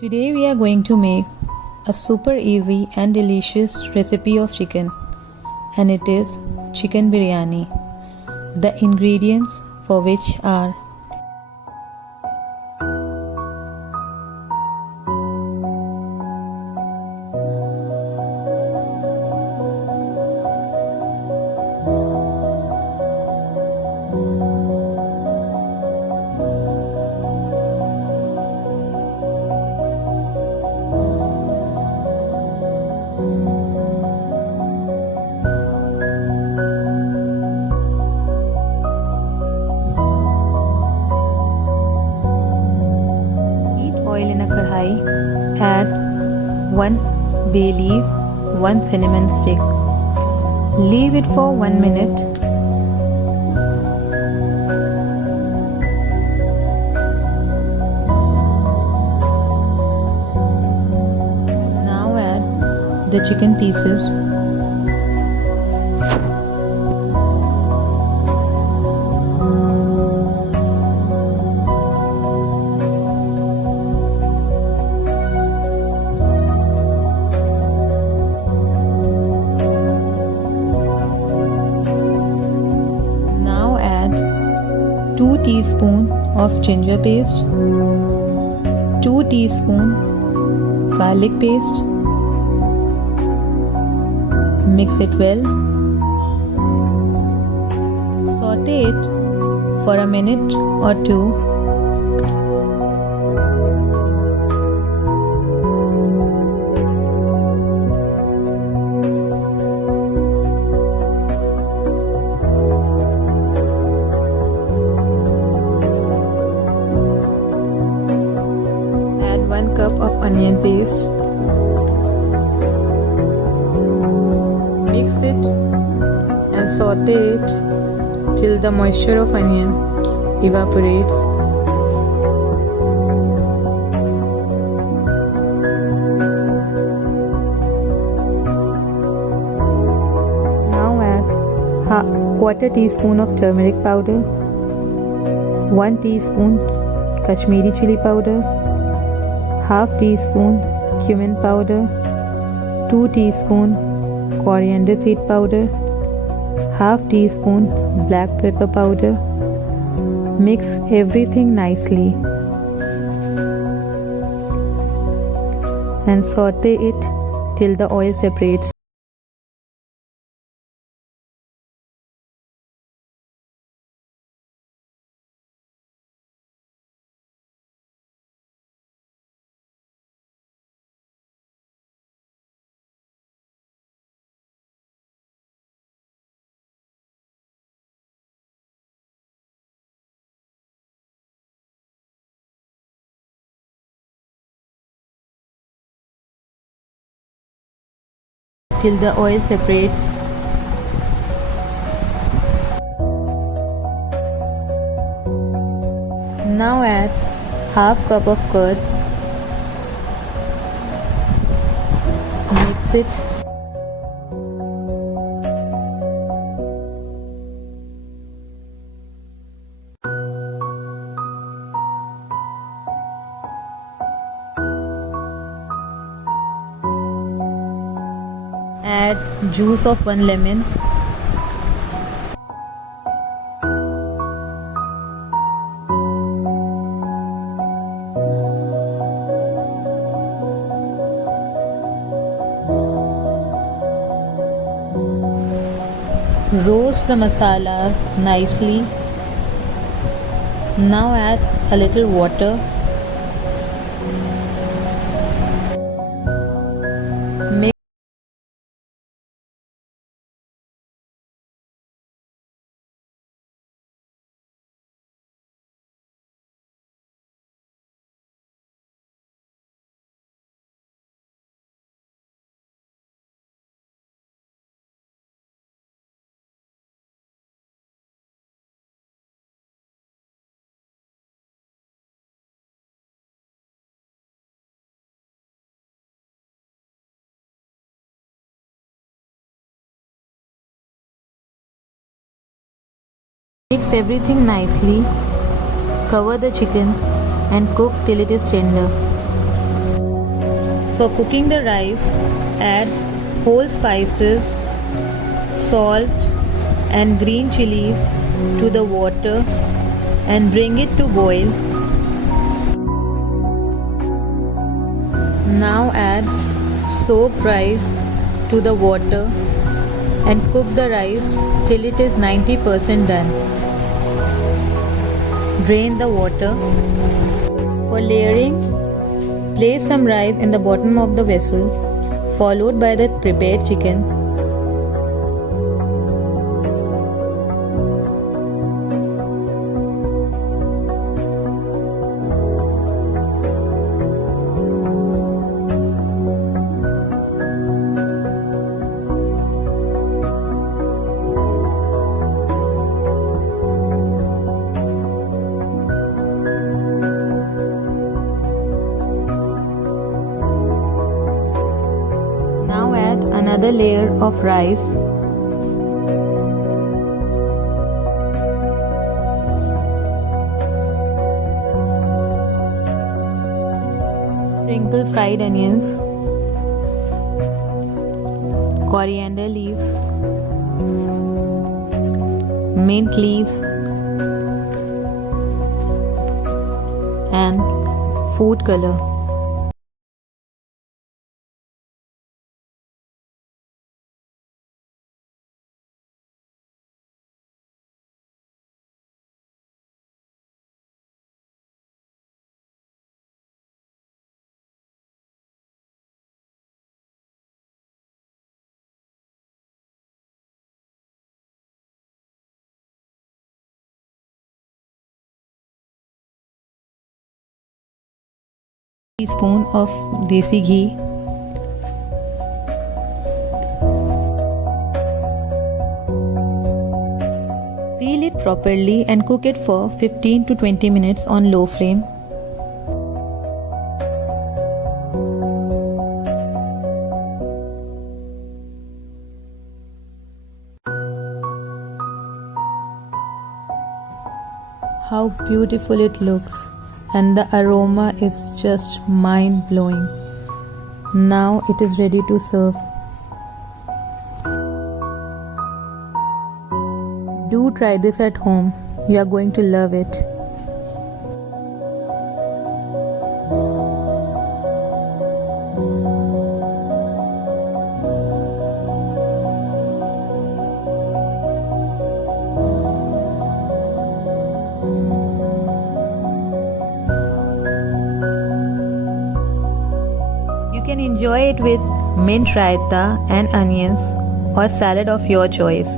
Today we are going to make a super easy and delicious recipe of chicken, and it is chicken biryani. The ingredients for which are heat oil in a kadhai, add 1 bay leaf, 1 cinnamon stick. Leave it for 1 minute. Now add the chicken pieces. Now add 2 teaspoons of ginger paste, 2 teaspoons garlic paste. Mix it well. Saute it for a minute or two. Add 1 cup of onion paste. Mix it and saute it till the moisture of onion evaporates. Now add quarter teaspoon of turmeric powder, 1 teaspoon Kashmiri chili powder, half teaspoon cumin powder, 2 teaspoon coriander seed powder, half teaspoon black pepper powder. Mix everything nicely and saute it till the oil separates. Till the oil separates. Now add half cup of curd. Mix it. Add juice of 1 lemon. Roast the masala nicely. Now add a little water. Mix everything nicely. Cover the chicken and cook till it is tender. For cooking the rice, add whole spices, salt and green chilies to the water and bring it to boil. Now add soaked rice to the water and cook the rice till it is 90% done. Drain the water. For layering, place some rice in the bottom of the vessel, followed by the prepared chicken. Now add another layer of rice. Sprinkle fried onions, coriander leaves, mint leaves, and food color. Teaspoon of desi ghee, seal it properly and cook it for 15 to 20 minutes on low flame. How beautiful it looks, and the aroma is just mind-blowing. Now it is ready to serve. Do try this at home. You are going to love it. You can enjoy it with mint raita and onions or salad of your choice.